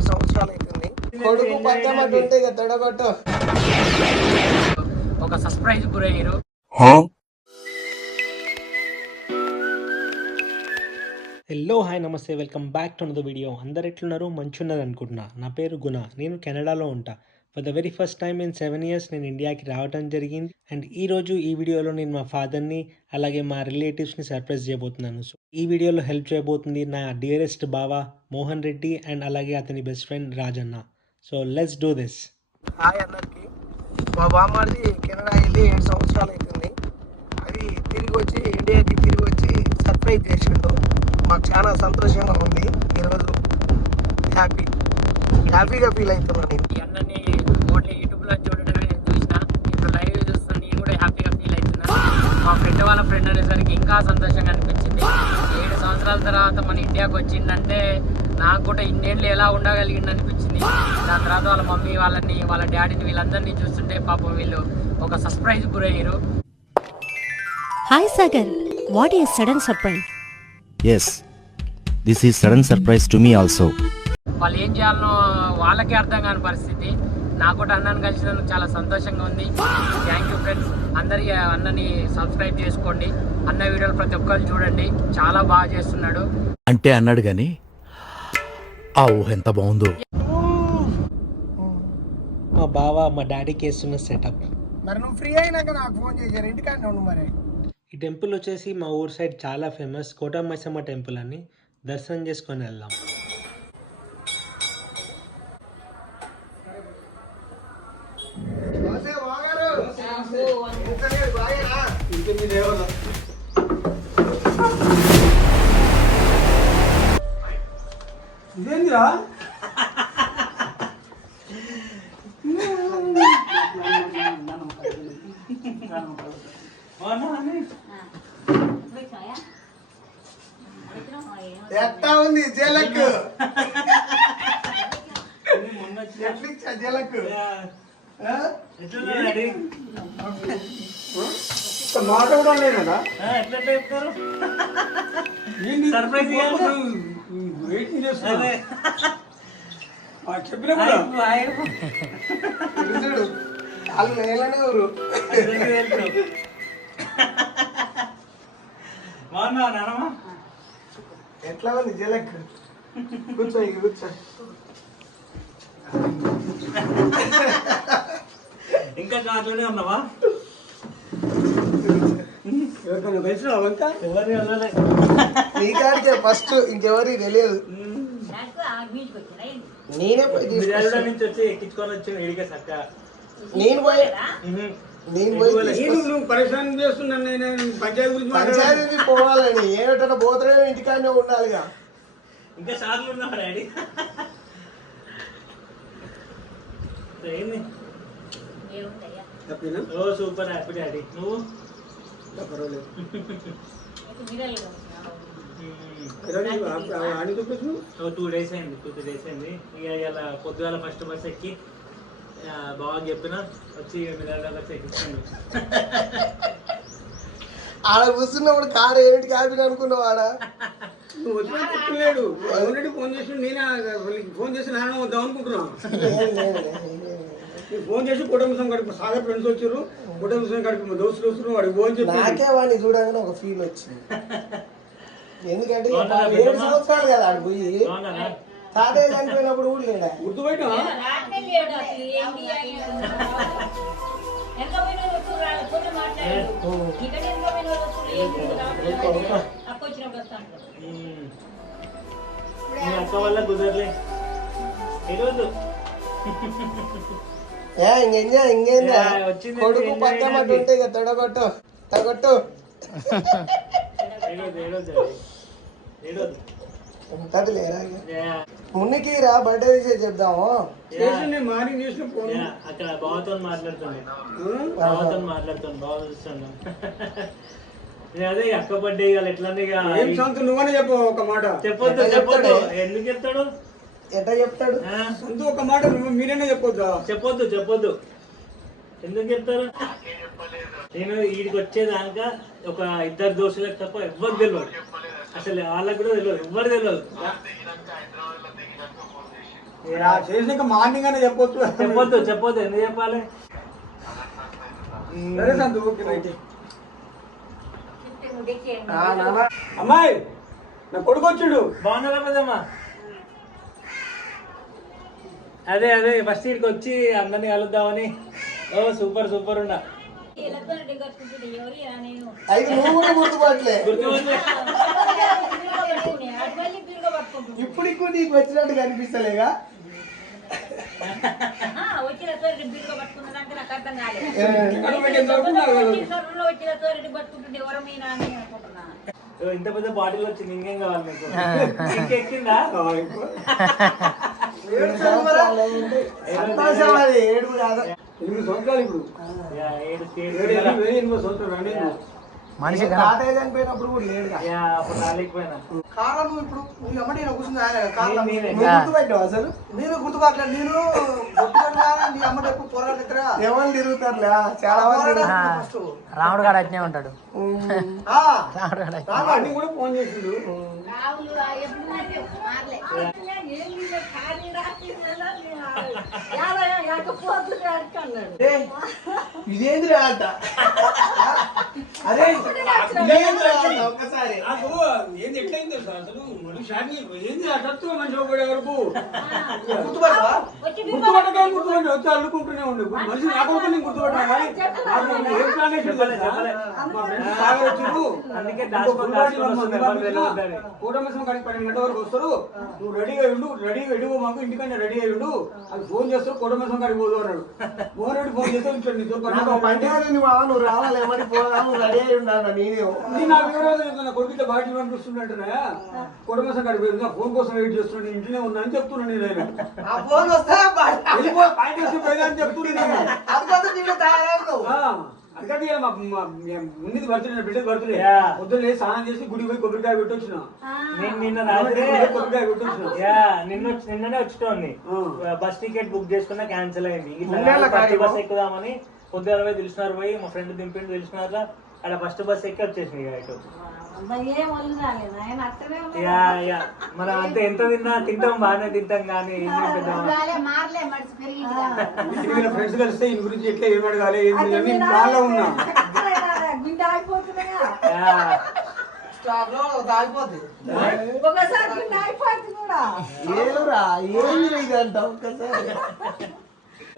7 సంవత్సరాలు అవుతుంది. కొడుకు పక్కమట్టు ఉంటే ఇక తొడగొట్టు ఒక సర్ప్రైజ్ గురయ్యారు. హలో హాయ్ నమస్తే, welcome back to another video. అందరు ఎట్లున్నారు? మంచున్నారు అనుకుంటున్నా. నా పేరు గుణ, నేను కెనడాలో ఉంటా. For the very first time in 7 years నేను ఇండియాకి రావడం జరిగింది. అండ్ ఈరోజు ఈ వీడియోలో నేను మా ఫాదర్ని అలాగే మా రిలేటివ్స్ని సర్ప్రైజ్ చేయబోతున్నాను. సో ఈ వీడియోలో హెల్ప్ చేయబోతుంది నా డియరెస్ట్ బావ మోహన్ రెడ్డి అండ్ అలాగే అతని best friend Rajanna. So let's do this. Hi అందరికి. మా బామ్మది కెనడా వెళ్ళి 7 సంవత్సరాలు అవుతుంది. అది ఇండియాకి తిరిగి వచ్చి సర్ప్రైజ్ చేసిండు. మాకు చాలా సంతోషంగా ఉంది. ఈరోజు హ్యాపీగా ఫీల్ అవుతున్నాను. నేను ఈ అన్నని ఓన్లీ యూట్యూబ్లో చూడడమే చూసిన, ఇప్పుడు లైవ్ చూస్తున్నా. నేను కూడా హ్యాపీగా ఫీల్ అవుతున్నా. మా ఫ్రెండ్ వాళ్ళ ఫ్రెండ్ అనేసరికి ఇంకా సంతోషంగా అనిపించింది. 7 సంవత్సరాల తర్వాత మన ఇండియాకి వచ్చిందంటే నాకు కూడా ఇన్నేళ్ళు ఎలా ఉండగలిగింది అనిపించింది. దాని తర్వాత వాళ్ళ మమ్మీ వాళ్ళని, వాళ్ళ డాడీని, వీళ్ళందరినీ చూస్తుంటే పాపం వీళ్ళు ఒక సర్ప్రైజ్ గురయ్యారు. Hi Sagar, what is sudden surprise? Yes, this is sudden surprise to me also. వాళ్ళు ఏం చేయాలనో వాళ్ళకే అర్థం కాని పరిస్థితి. నాకు కూడా అన్నని కలిసినందుకు చాలా సంతోషంగా ఉంది. Thank you friends. అందరి అన్నని సబ్స్క్రైబ్ చేసుకోండి. అన్న వీడియోలు ప్రతి ఒక్కరు చూడండి, చాలా బాగా చేస్తున్నాడు. అంటే అన్నాడు గాని ఆ ఊహ ఎంత బాగుందో. మా బావ మా డాడీకి వేస్తున్న సెటప్. మరి నువ్వు ఫ్రీ అయినాక నాకు ఫోన్ చేశారు. ఇంటికాడ ఉండు మరి. ఈ టెంపుల్ వచ్చేసి మా ఊరు సైడ్ చాలా ఫేమస్ కోటమైసమ్మ టెంపుల్ అని. దర్శనం చేసుకొని వెళ్దాం. ఇదేందిరా? ఎట్టా ఉంది జలక్? నెట్ఫ్లిక్స్ జలక్ మాట కూడా లేదా? సర్ప్రైజ్ చెప్పిన వాళ్ళు నేలనే ఊరు. ఎట్లా ఉంది జలక్? కూర్చో కూర్చో. ఇంకా కాట్లోనే ఉన్నావా? ఎవరికైనా తెలిసినావా? ఇంకా ఎవరు నీకాడికే ఫస్ట్, ఇంకెవరికి తెలియదు. నేనే పోయి నుంచి వచ్చి ఎక్కించుకొని వచ్చి ఇడికే సక్క. నేను పోయి నువ్వు పరిశ్రమ చేస్తున్నాను. నేను పంచాయతీ పోవాలని ఏమిటన్నా పోతే ఇంటికాడనే ఉండాలిగా. ఇంకా సార్లు ఉన్నావు డాడీ. ఓ సూపర్ హ్యాపీ డాడీ. నువ్వు పర్వాలేదు. 2 days అయింది. 2-3 days అయింది. ఇక ఇలా పొద్దుగాల ఫస్ట్ బస్ ఎక్కి బాగా చెప్పిన వచ్చి ఎక్కించండి. ఆడ కూర్చున్నప్పుడు కారు ఏమిటి కాపీ అనుకున్నావు? ఆడ నువ్వు వచ్చినా చెప్తలేడు. ఆల్రెడీ ఫోన్ చేసి నేనే ఫోన్ చేసి నాన్న వద్దాం అనుకుంటున్నాను. ఫోన్ చేసి కుటుంబం కడుపు సాగర్ ఫ్రెండ్స్ వచ్చారు. కుటుంబం కడుపు దోస్తులు వస్తున్నారు. వాడికి ఫోన్ చెప్పి నాకే వాడిని చూడగానే ఒక ఫీల్ వచ్చింది. ఎందుకంటే 7 సంవత్సరాలు కదా ఆడు పోయి. తాతయ్య చనిపోయినప్పుడు కూడా లేడా? గుర్తుపెట్టా? అక్క వల్ల కుదరలే ఈరోజు. ఇంకేందా కొడుకు పక్కమట్టు ఉంటే ఇక తొడగొట్టు తగొట్టు ఉంటది లేరా? మున్నికి రా, బర్త్డే విషయం చెప్దాము. మార్నింగ్ చేసిన ఫోన్ అక్కడ బావతో మాట్లాడుతుంది. బాగా చూస్తున్నాం. అదే అక్క బర్త్డే ఎట్లా నువ్వనే చెప్పు. ఒక మాట చెప్పొద్దు. ఎందుకు చెప్తాడు? ఎట్లా చెప్తాడు? సంతు ఒక మాట మీరేనా చెప్పొద్దా? చెప్పొద్దు. ఎందుకు చెప్తారు? నేను వీడికి వచ్చేదాకా ఒక 2 దోస్తులకు తప్ప ఎవ్వరు తెలియదు. అసలు వాళ్ళకు కూడా తెలియదు, ఎవ్వరు తెలియదు. చేసినాక మార్నింగ్ అనే చెప్పొచ్చు. చెప్పొద్దు ఎందుకు చెప్పాలి? సరే సంతు, ఓకే రైట్. అమ్మాయి నా కొడుకు వచ్చిండు. బాగున్నా పెద్దమ్మా? అదే ఫస్ట్ ఇయర్కి వచ్చి అందరినీ కలుద్దామని. ఓ సూపర్ ఉండ. ఇప్పుడు నీకు వచ్చినట్టు కనిపిస్తలేగా? ఇంత పెద్ద బాటిల్ వచ్చింది, ఇంకేం కావాలి మీకు? ఇంకెక్కిందా? 7 సంవత్సరాలు ఇప్పుడు 7 సంవత్సరాలు మనిషి తాతయ్య చనిపోయినప్పుడు కూడా లేడుగా. అప్పుడు రాలేకపోయినా. కాలం ఇప్పుడు నీ అమ్మడి కూర్చుంది గుర్తుపెట్టావు అసలు? నేను గుర్తుపట్టలేదు. నేను నీ అమ్మడి ఎప్పుడు పోరాడుతురా ఎవరు తిరుగుతారులే చాలా మంది. రాముడు గారు అట్నే ఉంటాడు. రాముడు కూడా ఫోన్ చేసిండు. ఇదేంద్ర అంట. అదే ఒక్కసారి ఏంది ఎట్లయింది తెలుసా అసలు? ఏంది అసలు మనిషి ఒకటి వరకు గుర్తుపట్టవా? గుర్తుపట్టగా వచ్చి అల్లుకుంటూనే ఉండే మనిషి నా కొడుకు నేను గుర్తుపట్టినా కానీ ఏ ప్లాన్ కూటమిసం కానీ 12 గంటల వరకు వస్తారు. నువ్వు రెడీగా ఉండు మాకు ఇంటికన్నా రెడీ అయ్యి ఉండు. అది ఫోన్ చేస్తారు కూటమిసం కాడికి పోదు అన్నాడు. మోహన్ రెడ్డి ఫోన్ చేస్తే నీతో నువ్వు రావాలి మరి పోదాము రెడీ అయి ఉండాలి. నేనే నా వివరాలు చెప్తున్నా. కొడుకు బయట పంపిస్తుంటే కూటమిసం కాడికి పోయింది. నా ఫోన్ కోసం వెయిట్ చేస్తున్నాను, ఇంట్లోనే ఉన్నా అని చెప్తున్నాను. నేను ఆ ఫోన్ వస్తే అని చెప్తున్నాను. అందుకని ముందు బర్త్డే బిడ్డ బర్త్డే పొద్దున్న స్నానం చేసి గుడి పోయి కొబ్బరికాయ పెట్టొచ్చిన. నిన్న రాత్రి కొబ్బరికాయ పెట్టొచ్చిన. నిన్ననే వచ్చుతోంది. బస్ టికెట్ బుక్ చేసుకున్నా క్యాన్సిల్ అయింది. బస్ ఎక్కుదామని పొద్దున పోయి తెలిసినారు పోయి మా ఫ్రెండ్ దింపిండి తెలిసినారు. అక్కడ ఫస్ట్ బస్ ఎక్కి వచ్చేసింది. మనం అంతే ఎంత తింటాం బాగానే తింటాం కానీ ఫ్రెండ్స్ కలిస్తే ఈ గురించి ఎట్లా ఏం అడగాలి బాగా ఉన్నా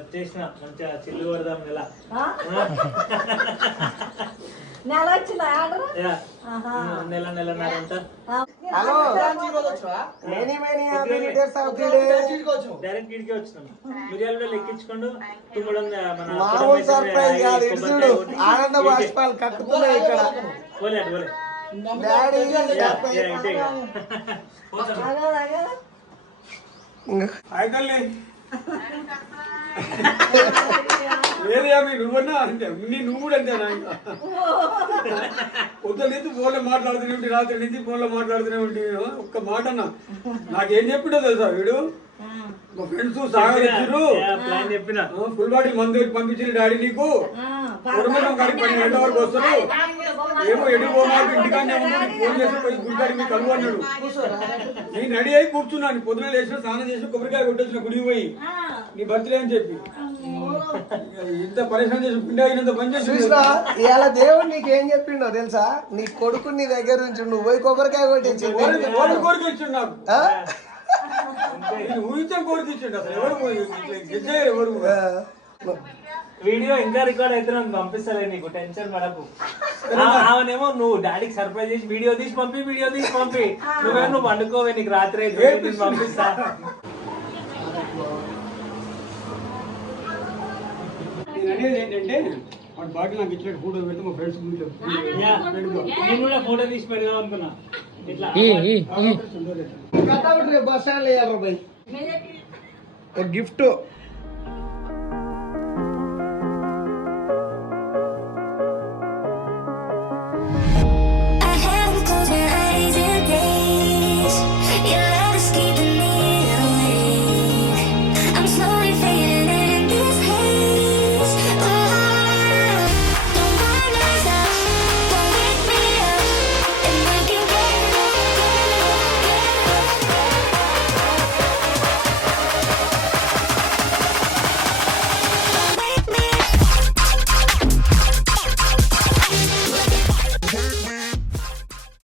వచ్చేసిన మంచిగా చిల్లు పడదాం నెలన్నరంతా డైరెక్ట్ గిడికి వచ్చినాం. మిరియాలలో లెక్కించుకోండి. తుమ్మడం మామూలు సర్ప్రైజ్ కాదు. ఇడు ఆనంద బాష్పాలు కక్కుతున్నాయి ఇక్కడ. పోలే లేదయా నువ్వన్నా అంతే నువ్వు కూడా అంతేనా? పొద్దున నుంచి ఫోన్లో మాట్లాడుతూనే ఉంటే రాత్రి నుంచి ఫోన్లో మాట్లాడుతూనే ఉంటే ఒక్క మాట అన్నా నాకేం చెప్పిండో తెలుసా వీడు? మా ఫ్రెండ్స్ సాగరించారు చెప్పిన ఫుల్ బాడీ మందు పంపించిన డాడీ నీకు కుటుంబం కానీ 12 గంటల వరకు వస్తారు. ఏమో ఎడిపోమాకు ఇంటికానే ఉన్నాడు. ఫోన్ చేసి పోయి గుడికాడికి మీకు కలువు అన్నాడు. నేను రెడీ అయి కూర్చున్నాను. పొద్దున లేచిన స్నానం చేసి కొబ్బరికాయ కొట్టొచ్చిన గుడికి పోయి నీ బర్త్డే అని చెప్పి ఇంత పరిశ్రమ చేసి పిండి అయినంత పని చేసి ఇవాళ దేవుడు నీకేం చెప్పిండో తెలుసా? నీ కొడుకు నీ దగ్గర నుంచి నువ్వు పోయి కొబ్బరికాయ కొట్టించి కోరిక ఇచ్చిండు నాకు. ఊహించని కోరిక ఇచ్చిండు. అసలు ఎవరు వీడియో ఇంకా రికార్డ్ అయితే నాకు పంపిస్తలే. నీకు టెన్షన్ పడకు. ఆమెనేమో నువ్వు డాడీకి సర్ప్రైజ్ చేసి వీడియో తీసి పంపి నువ్వు పండుకోవే. నీకు రాత్రి అయితే పంపిస్తా. నేను అనేది ఏంటంటే వాడు బాడీ నాకు ఇచ్చిన ఫోటో పెడితే మా ఫ్రెండ్స్ నేను కూడా ఫోటో తీసి పెడదాం అనుకున్నా. ఇట్లా బస్ స్టాండ్ వేయాలి బాయ్. ఒక గిఫ్ట్